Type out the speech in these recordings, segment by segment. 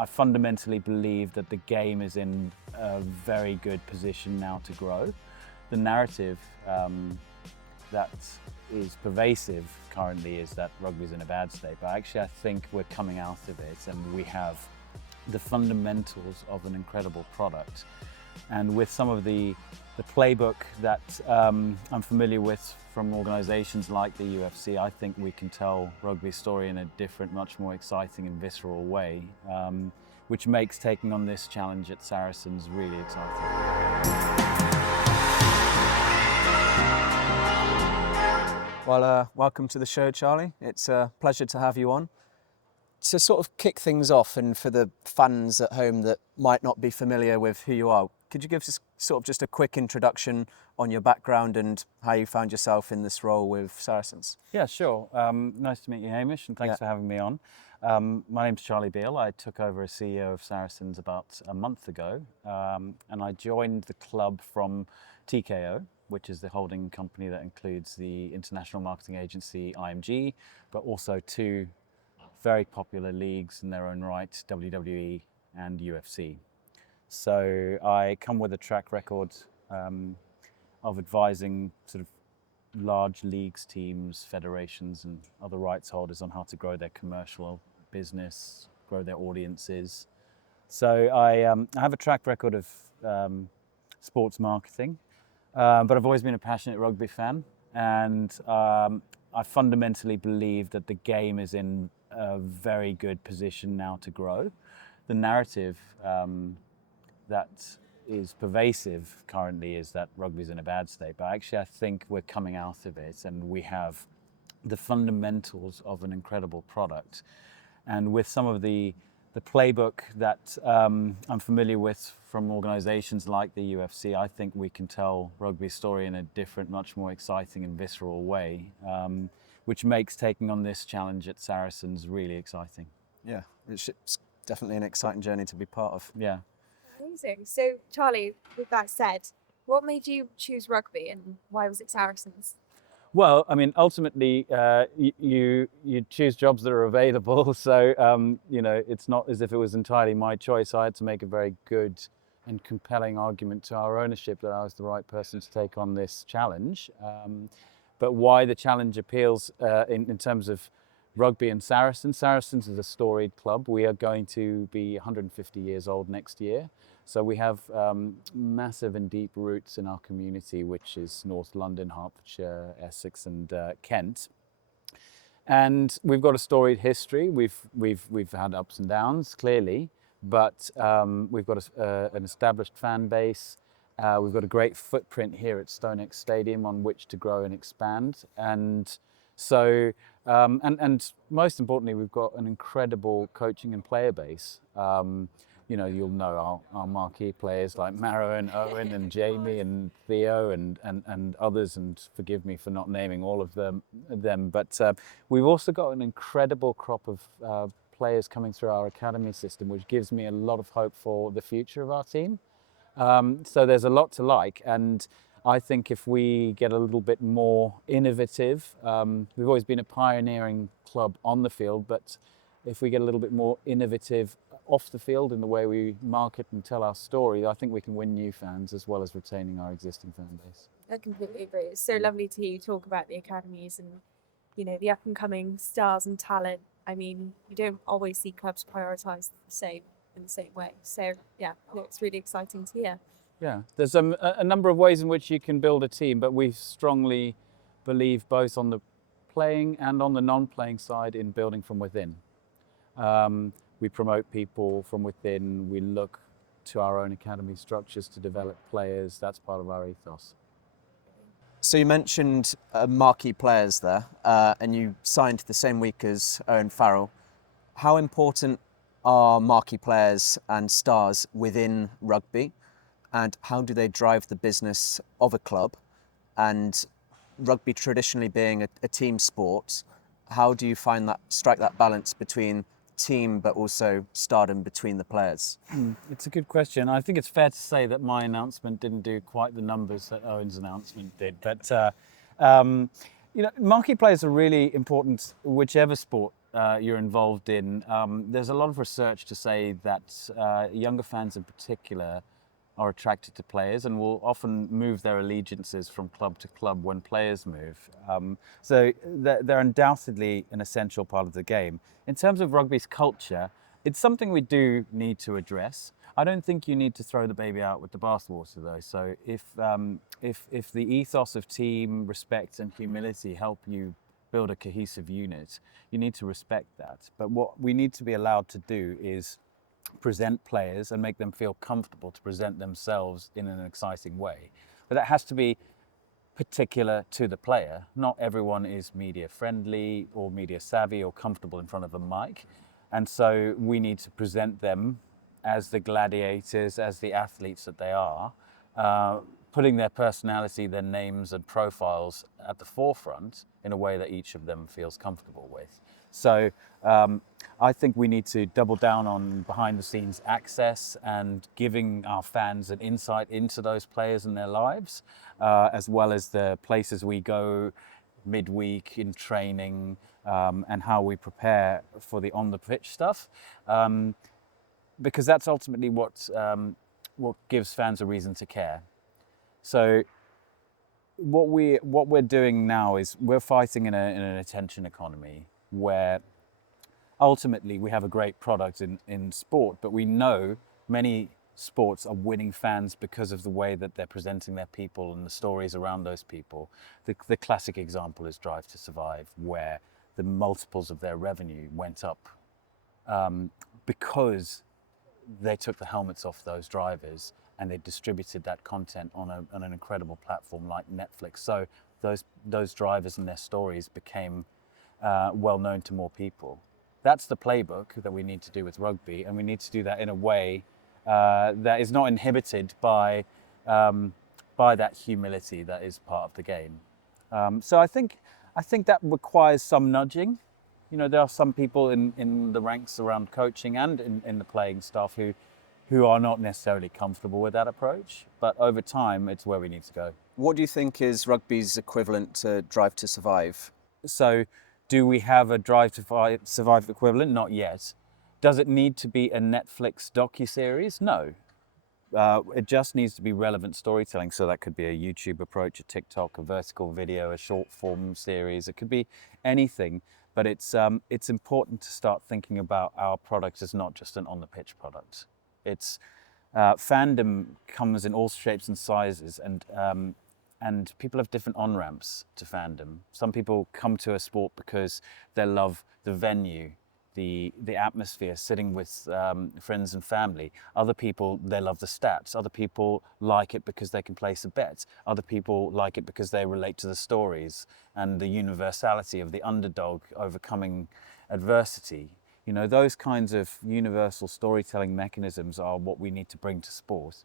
I fundamentally believe that the game is in a very good position now to grow. The narrative that is pervasive currently is that rugby's in a bad state, but actually I think we're coming out of it and we have the fundamentals of an incredible product. And with some of the playbook that I'm familiar with from organisations like the UFC, I think we can tell rugby's story in a different, much more exciting and visceral way, which makes taking on this challenge at Saracens really exciting. Well, welcome to the show, Charlie. It's a pleasure to have you on. To sort of kick things off, and for the fans at home that might not be familiar with who you are, could you give us sort of just a quick introduction on your background and how you found yourself in this role with Saracens? Yeah, sure. Nice to meet you, Hamish, and thanks for having me on. My name's Charlie Beall. I took over as CEO of Saracens about a month ago, and I joined the club from TKO, which is the holding company that includes the international marketing agency IMG, but also two very popular leagues in their own right, WWE and UFC. So I come with a track record of advising sort of large leagues, teams, federations and other rights holders on how to grow their commercial business, grow their audiences. So I have a track record of sports marketing, but I've always been a passionate rugby fan, and I fundamentally believe that the game is in a very good position now to grow. The narrative that is pervasive currently is that rugby's in a bad state, but actually I think we're coming out of it and we have the fundamentals of an incredible product. And with some of the playbook that I'm familiar with from organisations like the UFC, I think we can tell rugby's story in a different, much more exciting and visceral way, which makes taking on this challenge at Saracens really exciting. Yeah, it's definitely an exciting journey to be part of. Yeah. Amazing. So, Charlie, with that said, what made you choose rugby and why was it Saracens? Well, I mean, ultimately, you choose jobs that are available. So, it's not as if it was entirely my choice. I had to make a very good and compelling argument to our ownership that I was the right person to take on this challenge. But why the challenge appeals in terms of rugby and Saracens. Saracens is a storied club. We are going to be 150 years old next year. So we have massive and deep roots in our community, which is North London, Hertfordshire, Essex and Kent. And we've got a storied history. We've had ups and downs, clearly, but we've got an established fan base. We've got a great footprint here at StoneX Stadium on which to grow and expand. And so, and most importantly, we've got an incredible coaching and player base. You'll know our marquee players like Maro and Owen and Jamie and Theo and others, and forgive me for not naming all of them. But we've also got an incredible crop of players coming through our academy system, which gives me a lot of hope for the future of our team. So there's a lot to like, and I think if we get a little bit more innovative, we've always been a pioneering club on the field, but if we get a little bit more innovative off the field in the way we market and tell our story, I think we can win new fans as well as retaining our existing fan base. I completely agree. It's so lovely to hear you talk about the academies and, the up and coming stars and talent. I mean, you don't always see clubs prioritise in the same way. So yeah, it's really exciting to hear. Yeah, there's a number of ways in which you can build a team, but we strongly believe both on the playing and on the non-playing side in building from within. We promote people from within. We look to our own academy structures to develop players. That's part of our ethos. So you mentioned marquee players there, and you signed the same week as Owen Farrell. How important are marquee players and stars within rugby, and how do they drive the business of a club? And rugby traditionally being a team sport, how do you strike that balance between team but also stardom between the players? It's a good question. I think it's fair to say that my announcement didn't do quite the numbers that Owen's announcement did, but marquee players are really important whichever sport you're involved in, there's a lot of research to say that younger fans in particular are attracted to players and will often move their allegiances from club to club when players move. So they're undoubtedly an essential part of the game. In terms of rugby's culture, it's something we do need to address. I don't think you need to throw the baby out with the bathwater, though. So if the ethos of team, respect and humility help you build a cohesive unit, you need to respect that. But what we need to be allowed to do is present players and make them feel comfortable to present themselves in an exciting way. But that has to be particular to the player. Not everyone is media friendly or media savvy or comfortable in front of a mic. And so we need to present them as the gladiators, as the athletes that they are, putting their personality, their names and profiles at the forefront in a way that each of them feels comfortable with. So I think we need to double down on behind the scenes access and giving our fans an insight into those players and their lives, as well as the places we go midweek in training, and how we prepare for the on the pitch stuff. Because that's ultimately what gives fans a reason to care. So what we're doing now is we're fighting in an attention economy where ultimately we have a great product in sport, but we know many sports are winning fans because of the way that they're presenting their people and the stories around those people. The classic example is Drive to Survive, where the multiples of their revenue went up because they took the helmets off those drivers and they distributed that content on an incredible platform like Netflix. So those drivers and their stories became well known to more people. That's the playbook that we need to do with rugby, and we need to do that in a way that is not inhibited by that humility that is part of the game. So I think that requires some nudging. You know, there are some people in the ranks around coaching and in the playing staff who are not necessarily comfortable with that approach, but over time, it's where we need to go. What do you think is rugby's equivalent to Drive to Survive? So, do we have a Drive to Survive equivalent? Not yet. Does it need to be a Netflix docuseries? No. It just needs to be relevant storytelling. So that could be a YouTube approach, a TikTok, a vertical video, a short form series. It could be anything. But it's important to start thinking about our product as not just an on-the-pitch product. It's fandom comes in all shapes and sizes, and people have different on-ramps to fandom. Some people come to a sport because they love the venue, the atmosphere, sitting with friends and family. Other people, they love the stats. Other people like it because they can place a bet. Other people like it because they relate to the stories and the universality of the underdog overcoming adversity. You know, those kinds of universal storytelling mechanisms are what we need to bring to sport.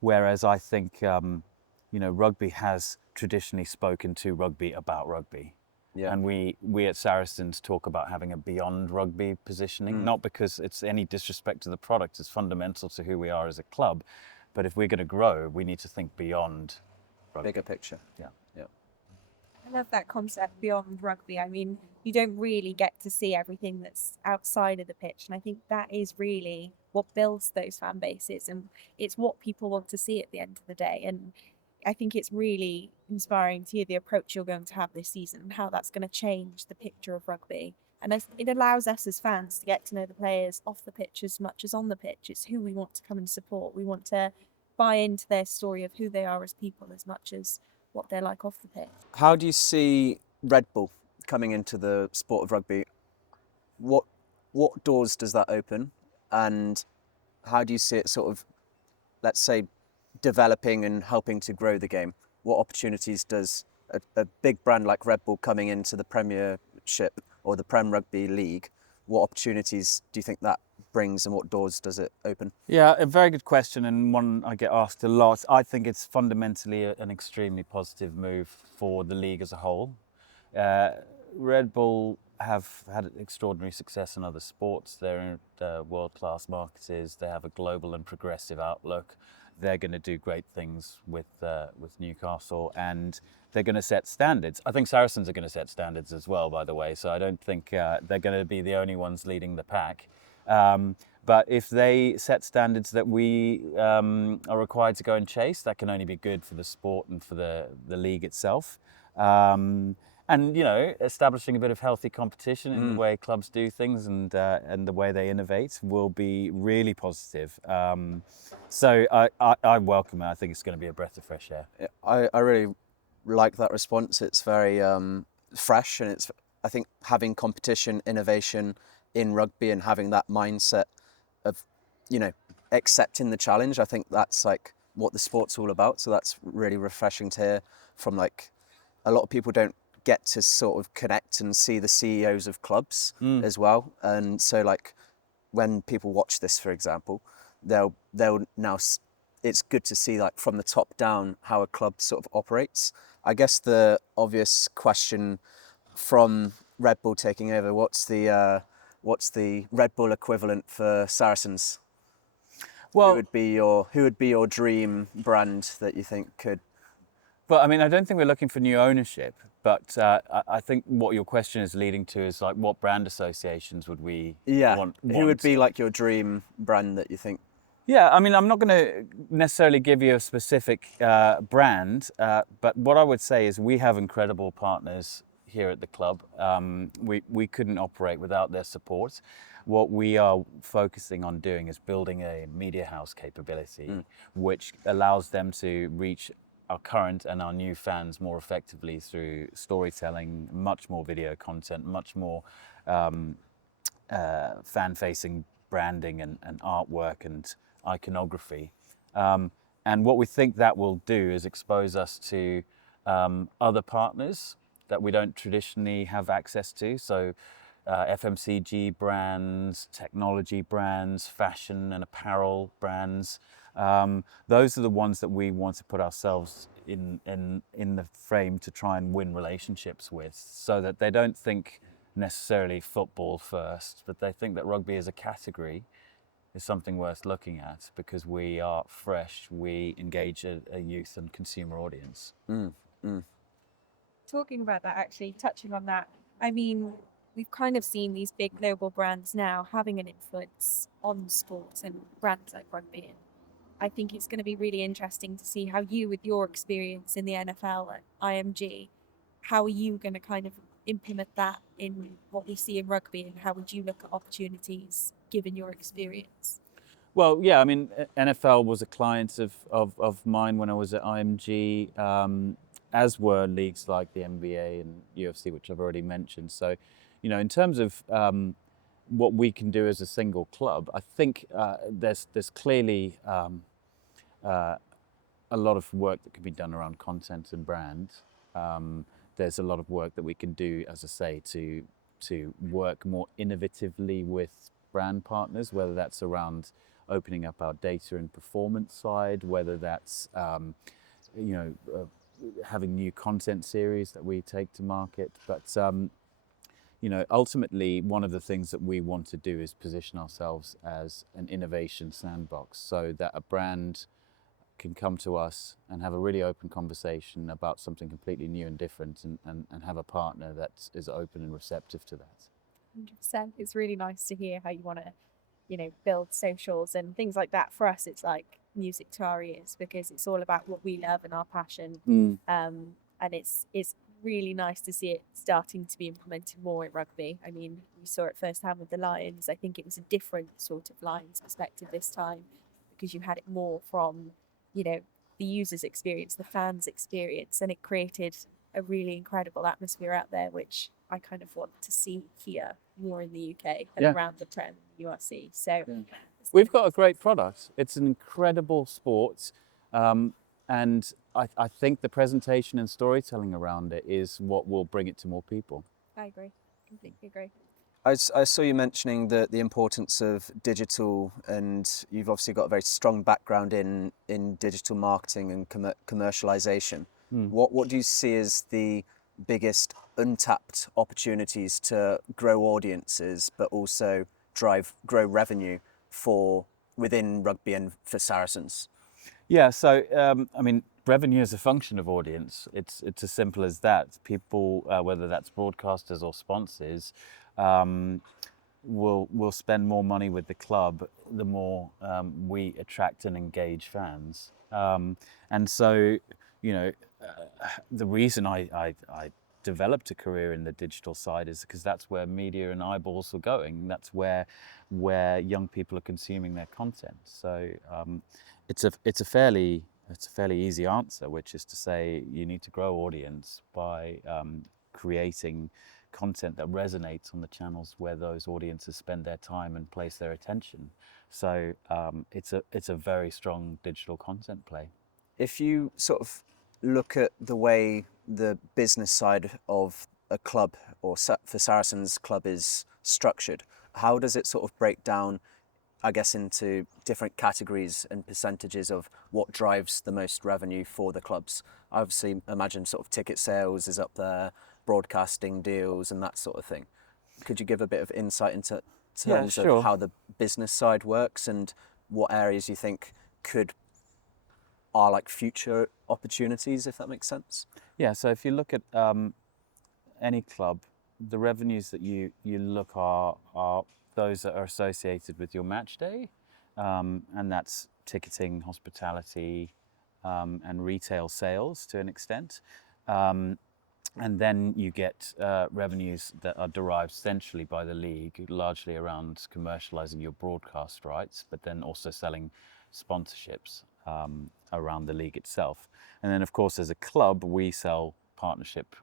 Whereas I think, rugby has traditionally spoken to rugby about rugby. Yeah. And we at Saracens talk about having a beyond rugby positioning, not because it's any disrespect to the product, it's fundamental to who we are as a club. But if we're going to grow, we need to think beyond rugby. Bigger picture. Yeah. I love that concept beyond rugby. I mean, you don't really get to see everything that's outside of the pitch. And I think that is really what builds those fan bases, and it's what people want to see at the end of the day. And I think it's really inspiring to hear the approach you're going to have this season and how that's going to change the picture of rugby. And it allows us as fans to get to know the players off the pitch as much as on the pitch. It's who we want to come and support. We want to buy into their story of who they are as people as much as what they're like off the pitch. How do you see Red Bull coming into the sport of rugby? What doors does that open? And how do you see it sort of, let's say, developing and helping to grow the game? What opportunities does a big brand like Red Bull coming into the Premiership or the Prem Rugby League, what opportunities do you think that brings and what doors does it open? Yeah, a very good question, and one I get asked a lot. I think it's fundamentally an extremely positive move for the league as a whole. Red Bull have had extraordinary success in other sports. They're world-class marketers. They have a global and progressive outlook. they're going to do great things with Newcastle, and they're going to set standards. I think Saracens are going to set standards as well, by the way. So I don't think they're going to be the only ones leading the pack. But if they set standards that we are required to go and chase, that can only be good for the sport and for the league itself. And establishing a bit of healthy competition in the way clubs do things and the way they innovate will be really positive. So I welcome it. I think it's going to be a breath of fresh air. I really like that response. It's very fresh, and I think having competition, innovation in rugby, and having that mindset of accepting the challenge. I think that's like what the sport's all about. So that's really refreshing to hear from a lot of people don't get to sort of connect and see the CEOs of clubs as well. And so when people watch this, for example, they'll now, it's good to see from the top down how a club sort of operates. I guess the obvious question from Red Bull taking over, what's the Red Bull equivalent for Saracens? Well, who would be your dream brand that you think could? Well, I mean, I don't think we're looking for new ownership, but I think what your question is leading to is what brand associations would we want? Who would be your dream brand that you think? Yeah, I mean, I'm not going to necessarily give you a specific brand, but what I would say is we have incredible partners here at the club. We couldn't operate without their support. What we are focusing on doing is building a media house capability, which allows them to reach our current and our new fans more effectively through storytelling, much more video content, much more fan-facing branding and artwork and iconography. And what we think that will do is expose us to other partners that we don't traditionally have access to. So FMCG brands, technology brands, fashion and apparel brands. Those are the ones that we want to put ourselves in the frame to try and win relationships with, so that they don't think necessarily football first, but they think that rugby as a category is something worth looking at because we are fresh, we engage a youth and consumer audience. Talking about that, actually, touching on that, I mean, we've kind of seen these big global brands now having an influence on sports and brands like rugby. And I think it's going to be really interesting to see how you, with your experience in the NFL at IMG, how are you going to kind of implement that in what we see in rugby, and how would you look at opportunities given your experience? Well, yeah, I mean, NFL was a client of mine when I was at IMG, as were leagues like the NBA and UFC, which I've already mentioned. So, in terms of what we can do as a single club, I think there's clearly a lot of work that can be done around content and brand. There's a lot of work that we can do, as I say, to work more innovatively with brand partners, whether that's around opening up our data and performance side, whether that's having new content series that we take to market. But ultimately, one of the things that we want to do is position ourselves as an innovation sandbox, so that a brand can come to us and have a really open conversation about something completely new and different, and have a partner that is open and receptive to that. 100%. It's really nice to hear how you want to, build socials and things like that. For us, it's like music to our ears because it's all about what we love and our passion. And it's really nice to see it starting to be implemented more in rugby. I mean, we saw it firsthand with the Lions. I think it was a different sort of Lions perspective this time because you had it more from, the user's experience, the fans' experience, and it created a really incredible atmosphere out there, which I kind of want to see here more in the UK and around the Prem URC. So we've got a great product. It's an incredible sport. And I think the presentation and storytelling around it is what will bring it to more people. I agree. Completely agree. I saw you mentioning the importance of digital, and you've obviously got a very strong background in digital marketing and commercialization. What do you see as the biggest untapped opportunities to grow audiences, but also grow revenue within rugby and for Saracens? Yeah, so I mean, revenue is a function of audience. It's as simple as that. People, whether that's broadcasters or sponsors, will spend more money with the club the more we attract and engage fans. And so, you know, the reason I developed a career in the digital side is because that's where media and eyeballs are going. That's where young people are consuming their content. So it's a fairly easy answer, which is to say you need to grow audience by creating content that resonates on the channels where those audiences spend their time and place their attention. So it's a very strong digital content play. If you sort of look at the way the business side of a club, or for Saracens club, is structured, how does it sort of break down, I guess, into different categories and percentages of what drives the most revenue for the clubs? I obviously imagine sort of ticket sales is up there, broadcasting deals and that sort of thing. Could you give a bit of insight into terms sure. of how the business side works and what areas you think are like future opportunities, if that makes sense? Yeah, so if you look at any club, the revenues that you look are those that are associated with your match day, and that's ticketing, hospitality, and retail sales to an extent. And then you get revenues that are derived centrally by the league, largely around commercializing your broadcast rights, but then also selling sponsorships around the league itself. And then, of course, as a club, we sell partnership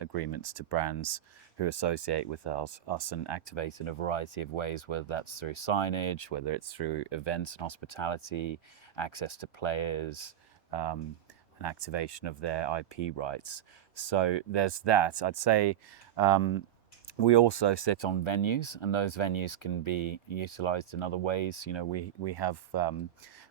agreements to brands who associate with us and activate in a variety of ways, whether that's through signage, whether it's through events and hospitality, access to players, and activation of their IP rights. So there's that. I'd say we also sit on venues, and those venues can be utilized in other ways. You know, we have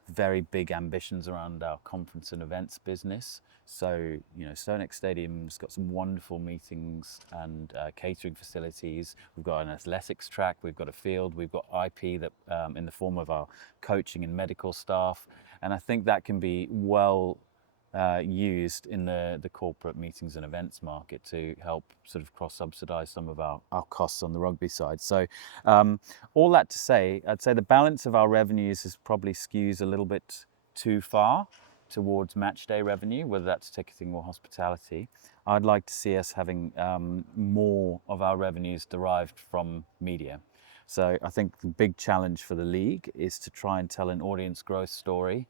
very big ambitions around our conference and events business. So, you know, Stonex Stadium's got some wonderful meetings and catering facilities. We've got an athletics track, we've got a field, we've got IP that in the form of our coaching and medical staff. And I think that can be well used in the corporate meetings and events market to help sort of cross-subsidize some of our costs on the rugby side. So all that to say, I'd say the balance of our revenues is probably skews a little bit too far towards match day revenue, whether that's ticketing or hospitality. I'd like to see us having more of our revenues derived from media. So I think the big challenge for the league is to try and tell an audience growth story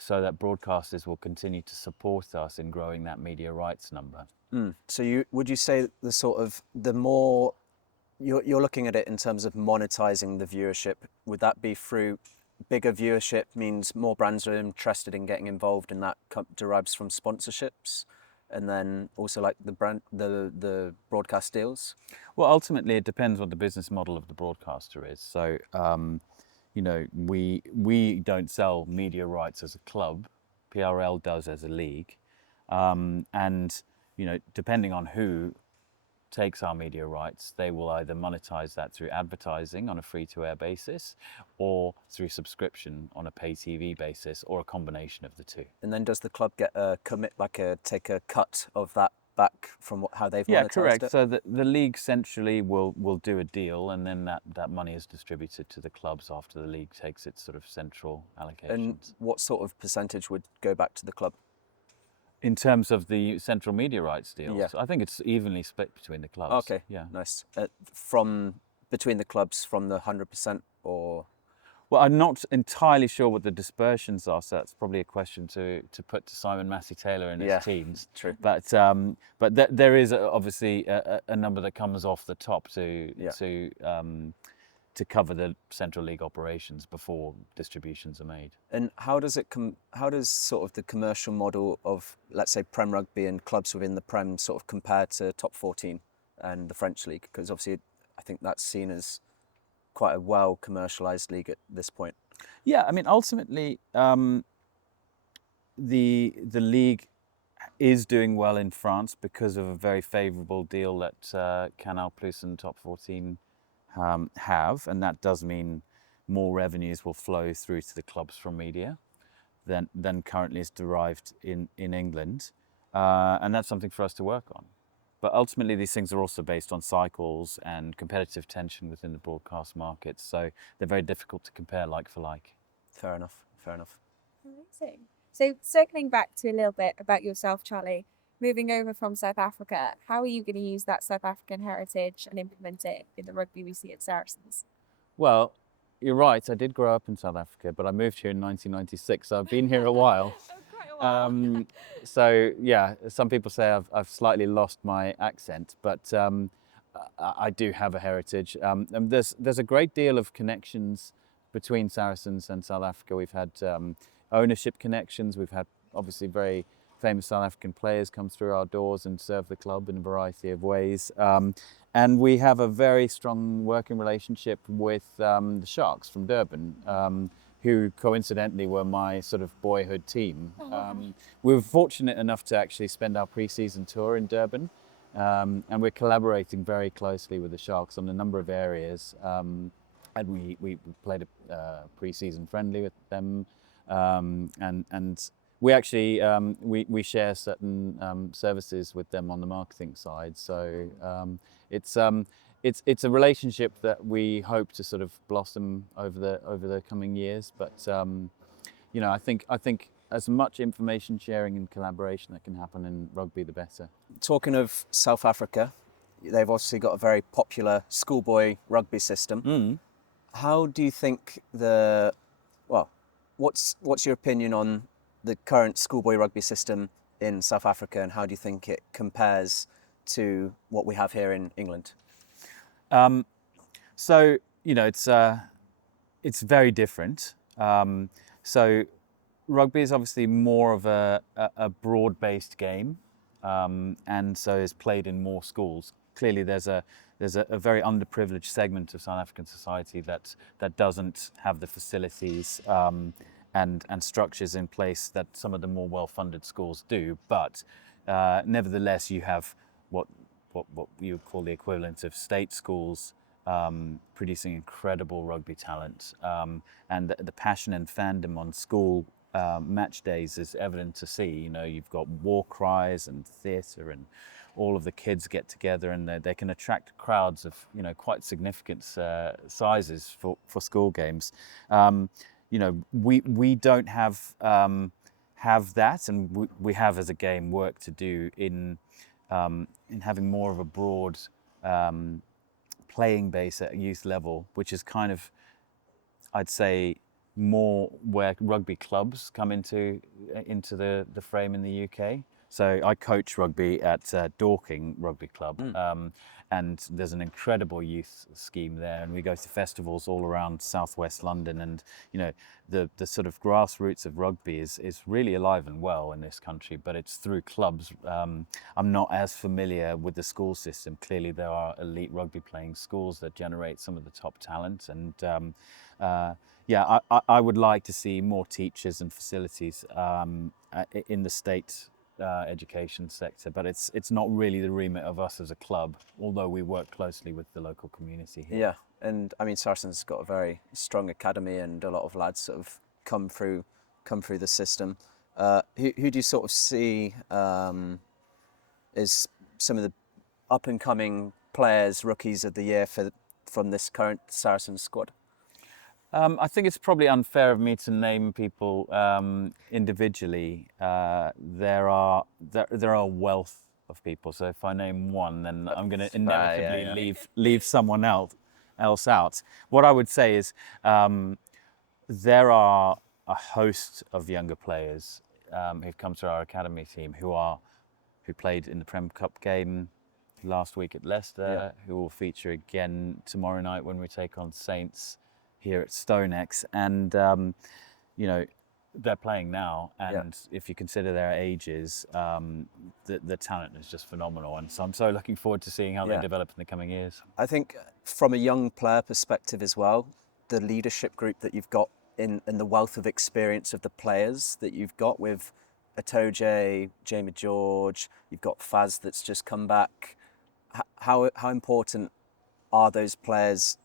so that broadcasters will continue to support us in growing that media rights number. So would you say the more you're looking at it in terms of monetizing the viewership, would that be through bigger viewership means more brands are interested in getting involved, and that derives from sponsorships, and then also like the broadcast deals? Well, ultimately it depends what the business model of the broadcaster is. So you know, we don't sell media rights as a club. PRL does as a league, and you know, depending on who takes our media rights, they will either monetize that through advertising on a free-to-air basis, or through subscription on a pay TV basis, or a combination of the two. And then does the club get take a cut of that back from how they've monetized Yeah, correct. it? So the league centrally will do a deal, and then that money is distributed to the clubs after the league takes its sort of central allocations. And what sort of percentage would go back to the club? In terms of the central media rights deals, Yeah. I think it's evenly split between the clubs. Okay, yeah, nice. Between the clubs from the 100%, or? Well, I'm not entirely sure what the dispersions are, so that's probably a question to put to Simon Massey-Taylor and his teams. True. But there is obviously a number that comes off the top to cover the central league operations before distributions are made. And how does sort of the commercial model of, let's say, Prem Rugby and clubs within the Prem sort of compare to Top 14 and the French league? Because obviously I think that's seen as quite a well commercialized league at this point. Yeah, I mean, ultimately, the league is doing well in France because of a very favourable deal that Canal Plus and Top 14 have, and that does mean more revenues will flow through to the clubs from media. than currently is derived in England, and that's something for us to work on. But ultimately, these things are also based on cycles and competitive tension within the broadcast markets, so they're very difficult to compare like for like. Fair enough. Fair enough. Amazing. So circling back to a little bit about yourself, Charlie, moving over from South Africa, how are you going to use that South African heritage and implement it in the rugby we see at Saracens? Well, you're right. I did grow up in South Africa, but I moved here in 1996, so I've been here a while. Quite a while. So yeah, some people say I've slightly lost my accent, but I do have a heritage. And there's a great deal of connections between Saracens and South Africa. We've had ownership connections. We've had obviously very famous South African players come through our doors and serve the club in a variety of ways. And we have a very strong working relationship with the Sharks from Durban, who coincidentally were my sort of boyhood team. We were fortunate enough to actually spend our pre-season tour in Durban, and we're collaborating very closely with the Sharks on a number of areas. And we played a pre-season friendly with them, and we actually we share certain services with them on the marketing side. So it's a relationship that we hope to sort of blossom over the coming years. But you know, I think as much information sharing and collaboration that can happen in rugby, the better. Talking of South Africa, they've obviously got a very popular schoolboy rugby system. How do you think what's your opinion on the current schoolboy rugby system in South Africa, and how do you think it compares to what we have here in England? So you know, it's very different. So rugby is obviously more of a broad-based game, and so is played in more schools. Clearly, there's a very underprivileged segment of South African society that doesn't have the facilities and structures in place that some of the more well-funded schools do. But nevertheless, you have what you would call the equivalent of state schools producing incredible rugby talent, and the passion and fandom on school match days is evident to see. You know, you've got war cries and theatre, and all of the kids get together, and they can attract crowds of, you know, quite significant sizes for school games. You know, we don't have that, and we have as a game work to do in having more of a broad playing base at youth level, which is kind of, I'd say, more where rugby clubs come into the frame in the UK. So I coach rugby at Dorking Rugby Club, and there's an incredible youth scheme there, and we go to festivals all around southwest London, and you know, the sort of grassroots of rugby is really alive and well in this country, but it's through clubs. I'm not as familiar with the school system. Clearly there are elite rugby playing schools that generate some of the top talent, and yeah, I would like to see more teachers and facilities in the state education sector, but it's not really the remit of us as a club, although we work closely with the local community here. Yeah, and I mean, Saracens got a very strong academy, and a lot of lads sort of come through the system. Who do you sort of see as some of the up and coming players, rookies of the year from this current Saracens squad? I think it's probably unfair of me to name people individually. There are a wealth of people. So if I name one, then I'm going to inevitably leave someone else out. What I would say is there are a host of younger players who've come through our academy team who played in the Prem Cup game last week at Leicester, who will feature again tomorrow night when we take on Saints here at StoneX, and you know, they're playing now, and if you consider their ages, the talent is just phenomenal, and so I'm so looking forward to seeing how they develop in the coming years. I think from a young player perspective as well, the leadership group that you've got in the wealth of experience of the players that you've got with Atoje, Jamie George, you've got Faz that's just come back. How important are those players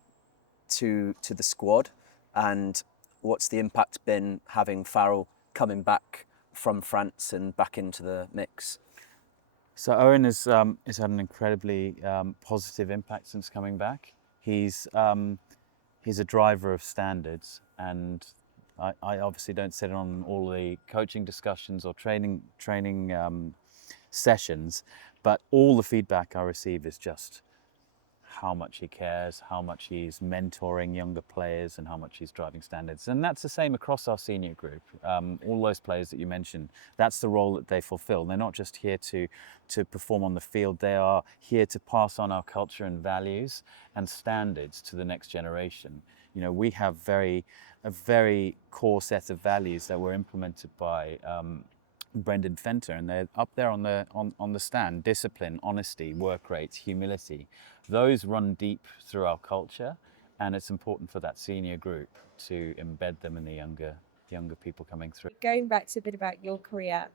to the squad, and what's the impact been having Farrell coming back from France and back into the mix? So Owen has had an incredibly positive impact since coming back. He's a driver of standards, and I obviously don't sit on all the coaching discussions or training sessions, but all the feedback I receive is just how much he cares, how much he's mentoring younger players, and how much he's driving standards. And that's the same across our senior group. All those players that you mentioned, that's the role that they fulfill. They're not just here to perform on the field, they are here to pass on our culture and values and standards to the next generation. You know, we have a very core set of values that were implemented by Brendan Fenter, and they're up there on the stand: discipline, honesty, work rate, humility. Those run deep through our culture, and it's important for that senior group to embed them in the younger people coming through. Going back to a bit about your career,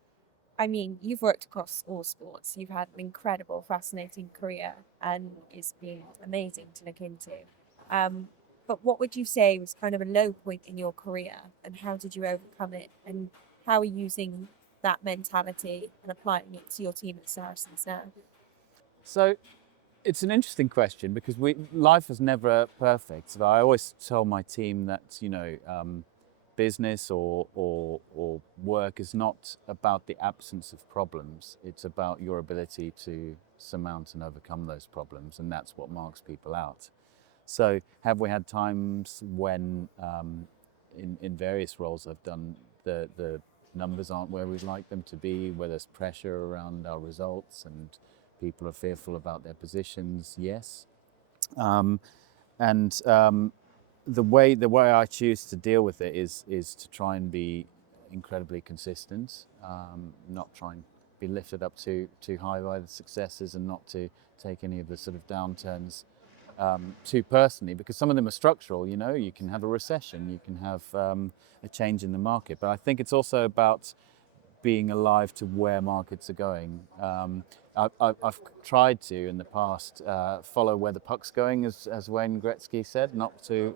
I mean, you've worked across all sports. You've had an incredible, fascinating career, and it's been amazing to look into. But what would you say was kind of a low point in your career, and how did you overcome it? And how are you using that mentality and applying it to your team at Saracens now? So it's an interesting question, because life is never perfect. So I always tell my team that, you know, business or work is not about the absence of problems. It's about your ability to surmount and overcome those problems, and that's what marks people out. So have we had times when in various roles I've done, the numbers aren't where we'd like them to be, where there's pressure around our results and people are fearful about their positions? Yes. The way I choose to deal with it is to try and be incredibly consistent, not try and be lifted up too high by the successes, and not to take any of the sort of downturns too personally, because some of them are structural. You know, you can have a recession, you can have a change in the market, but I think it's also about being alive to where markets are going. I've tried to, in the past, follow where the puck's going, as Wayne Gretzky said, not to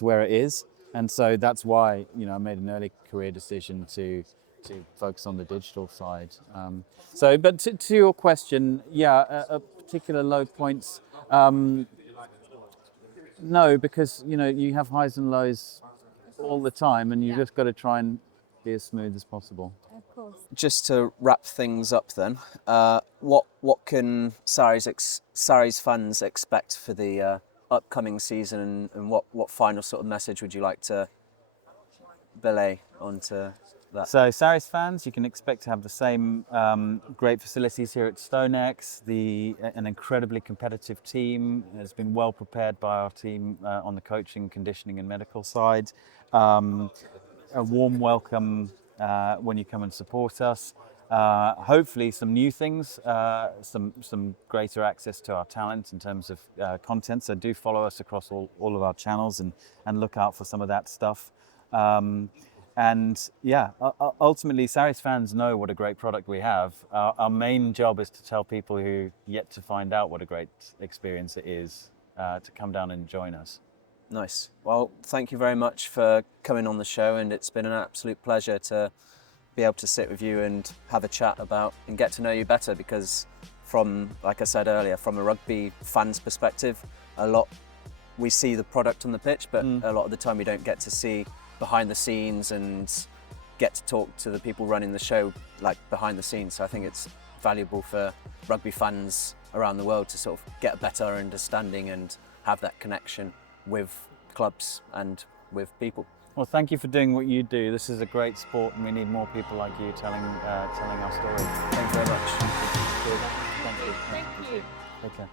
where it is. And so that's why, you know, I made an early career decision to focus on the digital side. But to your question, yeah, a particular low points. No, because, you know, you have highs and lows all the time, and you've just got to try and be as smooth as possible. Of course. Just to wrap things up then, what can Sarries fans expect for the upcoming season, and what final sort of message would you like to belay onto that? So Sarries fans, you can expect to have the same great facilities here at StoneX. An incredibly competitive team has been well prepared by our team on the coaching, conditioning and medical side. A warm welcome when you come and support us. Hopefully some new things, some greater access to our talent in terms of content. So do follow us across all of our channels and look out for some of that stuff. And yeah, ultimately Sarries fans know what a great product we have. Our main job is to tell people who yet to find out what a great experience it is to come down and join us. Nice. Well, thank you very much for coming on the show, and it's been an absolute pleasure to be able to sit with you and have a chat about and get to know you better, because from, like I said earlier, from a rugby fan's perspective, we see the product on the pitch, but a lot of the time we don't get to see behind the scenes and get to talk to the people running the show, like behind the scenes. So I think it's valuable for rugby fans around the world to sort of get a better understanding and have that connection with clubs and with people. Well, thank you for doing what you do. This is a great sport, and we need more people like you telling our story. Thank you very much. Thank you. Thank you. Take care.